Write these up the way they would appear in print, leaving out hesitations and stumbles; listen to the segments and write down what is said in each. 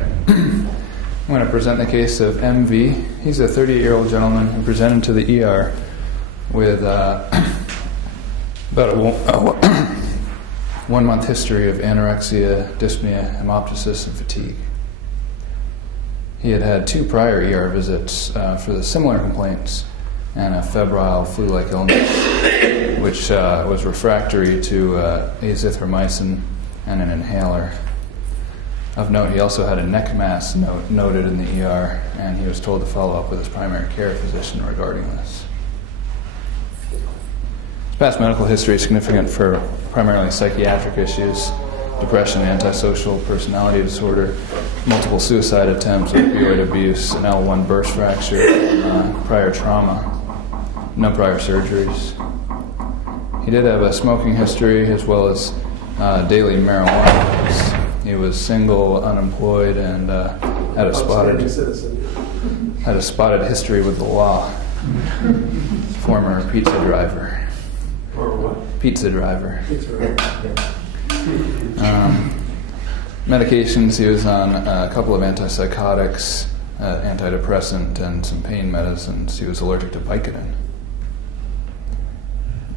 right. I'm going to present the case of MV. He's a 38-year-old gentleman who presented to the ER with about a 1 month history of anorexia, dyspnea, hemoptysis, and fatigue. He had had 2 prior ER visits for the similar complaints and a febrile flu-like illness, which was refractory to azithromycin and an inhaler. Of note, he also had a neck mass noted in the ER, and he was told to follow up with his primary care physician regarding this. His past medical history is significant for primarily psychiatric issues, depression, antisocial personality disorder, multiple suicide attempts, opioid abuse, an L1 burst fracture, prior trauma, no prior surgeries. He did have a smoking history as well as daily marijuana use. He was single, unemployed, and had a spotted history with the law. Former pizza driver. Or what? Pizza driver. Pizza driver. Medications, he was on a couple of antipsychotics, antidepressant, and some pain medicines. He was allergic to Vicodin.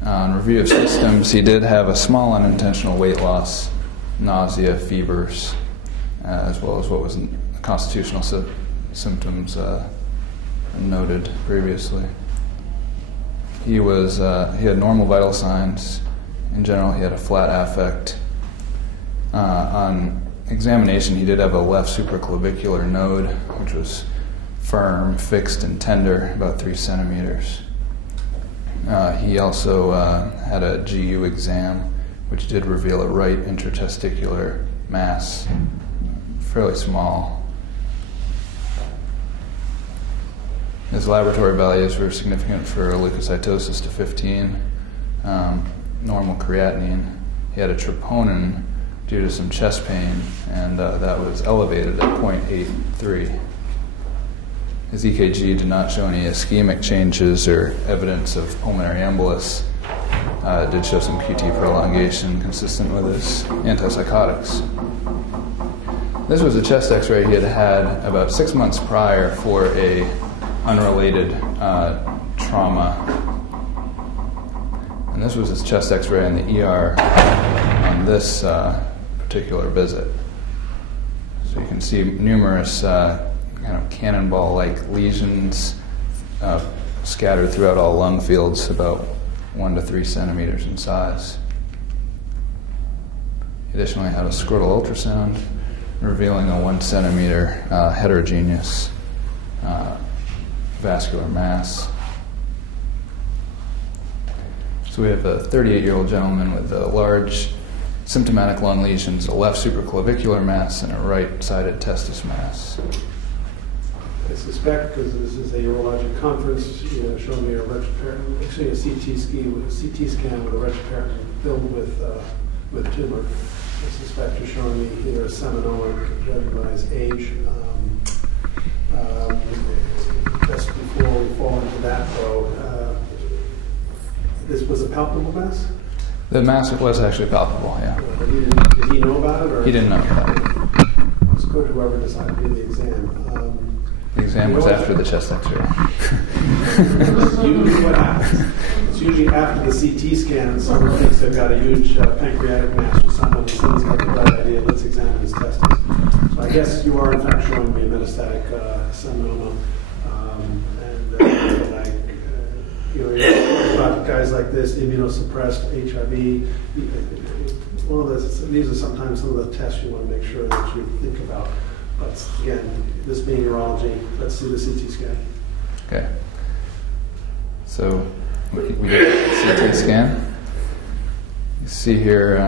On review of symptoms, he did have a small unintentional weight loss, nausea, fevers, as well as what was constitutional symptoms noted previously. He had normal vital signs. In general, he had a flat affect. On examination, he did have a left supraclavicular node, which was firm, fixed, and tender, about 3 centimeters. He also had a GU exam, which did reveal a right intratesticular mass, fairly small. His laboratory values were significant for leukocytosis to 15, normal creatinine. He had a troponin due to some chest pain, and that was elevated at 0.83. His EKG did not show any ischemic changes or evidence of pulmonary embolus. It did show some QT prolongation consistent with his antipsychotics. This was a chest x-ray he had had about 6 months prior for a unrelated trauma. And this was his chest x-ray in the ER on this particular visit. So you can see numerous kind of cannonball-like lesions scattered throughout all lung fields, about 1 to 3 centimeters in size. He additionally had a scrotal ultrasound revealing a 1 centimeter heterogeneous vascular mass. So we have a 38-year-old gentleman with a large symptomatic lung lesions, a left supraclavicular mass, and a right-sided testis mass. I suspect, because this is a urologic conference, showing me a actually a CT scan with a retroperitoneum filled with tumor. I suspect you're showing me either a seminoma, judging by his age. Just before we fall into that, though, this was a palpable mass? The mass was actually palpable, yeah. Did he know about it? Or? He didn't know about it. Let's go to whoever decided to do the exam. The exam was after the chest x-ray. Usually what happens? It's usually after the CT scan, and someone thinks they've got a huge pancreatic mass or someone someone's got the right idea, let's examine his testes. So I guess you are in fact showing me a metastatic seminoma. You're talking about guys like this, immunosuppressed, HIV. These are sometimes some of the tests you want to make sure that you think about. But again, this being urology, let's see the CT scan. Okay. So we get a CT scan. You see here,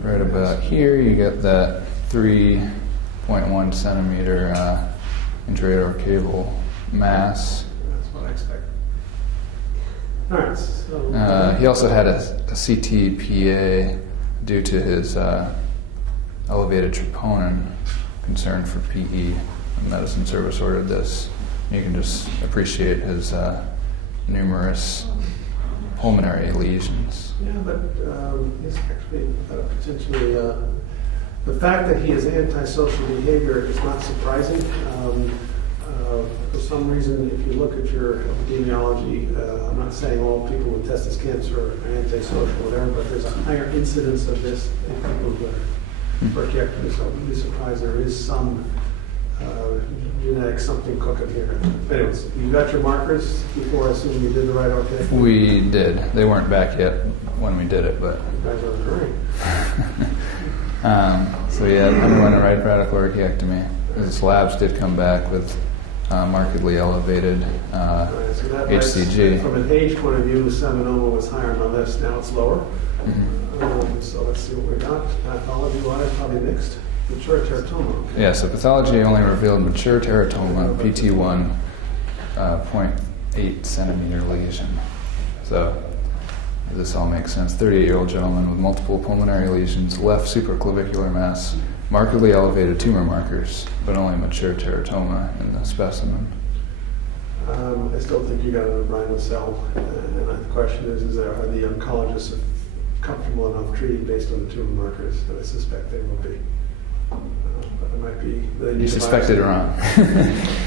right about here, you get that 3.1 centimeter intra-aortic cable mass. That's what I expect. All right. So, he also had a CT-PA due to his elevated troponin, concern for PE. The medicine service ordered this. You can just appreciate his numerous pulmonary lesions. Yeah, but he's actually potentially The fact that he has antisocial behavior is not surprising. For some reason, if you look at your epidemiology, I'm not saying all people with testis cancer are antisocial or whatever, but there's a higher incidence of this in people who are orchiectomy, so I'm really surprised there is some genetic something cooking here. But anyways, you got your markers before I assume you did the right orchiectomy? We did. They weren't back yet when we did it, but... You guys are hurrying. So yeah, underwent a right radical orchiectomy. His labs did come back with markedly elevated So that HCG. From an age point of view, the seminoma was higher on the list. Now it's lower. So let's see what we got. Pathology-wise, probably mixed. Mature teratoma. Yeah, so pathology only revealed mature teratoma, PT1, 0.8 centimeter lesion. So this all makes sense. 38-year-old gentleman with multiple pulmonary lesions, left supraclavicular mass, markedly elevated tumor markers, but only mature teratoma in the specimen. I still think you got an embryonal cell, and the question is are the oncologists comfortable enough treating based on the tumor markers? And I suspect they will be. But it might be. You suspected wrong.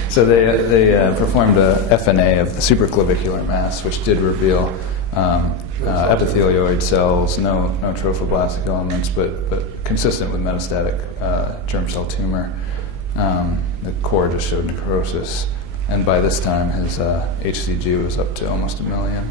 So they performed a FNA of the supraclavicular mass, which did reveal epithelioid cells, no trophoblastic elements, but consistent with metastatic germ cell tumor. The core just showed necrosis, and by this time his HCG was up to almost 1 million.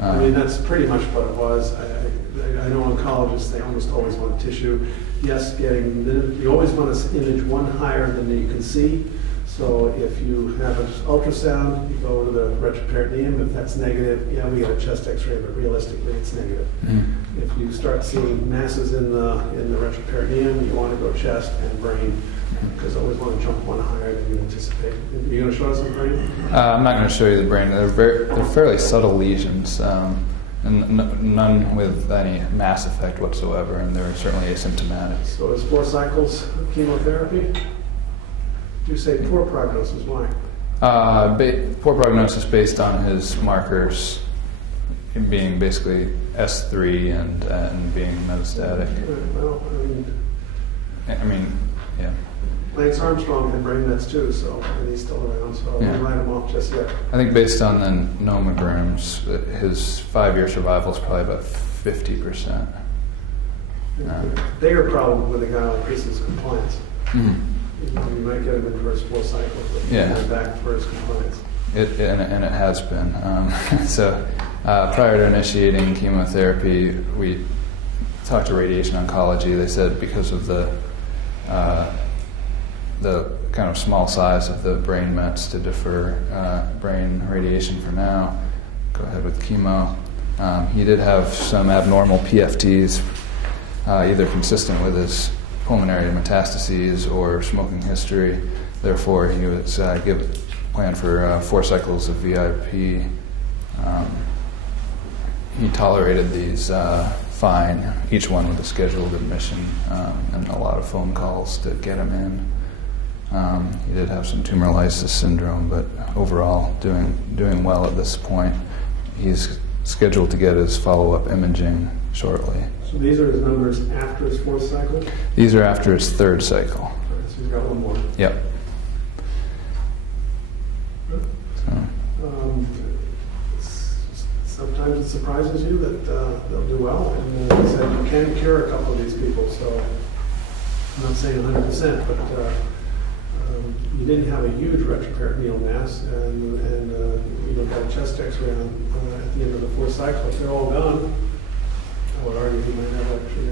I mean, that's pretty much what it was. I know oncologists, they almost always want tissue. Yes, you always want to image one higher than you can see. So if you have an ultrasound, you go to the retroperitoneum. If that's negative, yeah, we get a chest X-ray, but realistically, it's negative. Mm-hmm. If you start seeing masses in the retroperitoneum, you want to go chest and brain, because I always want to jump one higher than you anticipate. Are you going to show us the brain? I'm not going to show you the brain. They're fairly subtle lesions, and none with any mass effect whatsoever, and they're certainly asymptomatic. So it's 4 cycles of chemotherapy? You say poor prognosis, why? Poor prognosis based on his markers being basically S3 and being metastatic. Well, I mean, yeah. Lance Armstrong had brain mets too, and he's still around, so I won't write him off just yet. I think based on the nomograms, his 5-year survival is probably about 50%. The bigger problem with a guy like this is compliance. Mm-hmm. You might get him in the first 4 cycles, but he's back for his compliance. And it has been. So prior to initiating chemotherapy, we talked to radiation oncology. They said because of the kind of small size of the brain mets to defer brain radiation for now. Go ahead with chemo. He did have some abnormal PFTs, either consistent with his pulmonary metastases or smoking history. Therefore, he was planned for 4 cycles of VIP. He tolerated these fine, each one with a scheduled admission and a lot of phone calls to get him in. He did have some tumor lysis syndrome, but overall doing well at this point. He's scheduled to get his follow-up imaging shortly. So these are his numbers after his 4th cycle? These are after his 3rd cycle. All right, so he's got 1 more. Yep. Sometimes it surprises you that they'll do well, and he said you can cure a couple of these people, so I'm not saying 100%, but you didn't have a huge retroperitoneal mass, and you got a chest X-ray at the end of the 4th cycle. If they're all gone, I would argue he might have actually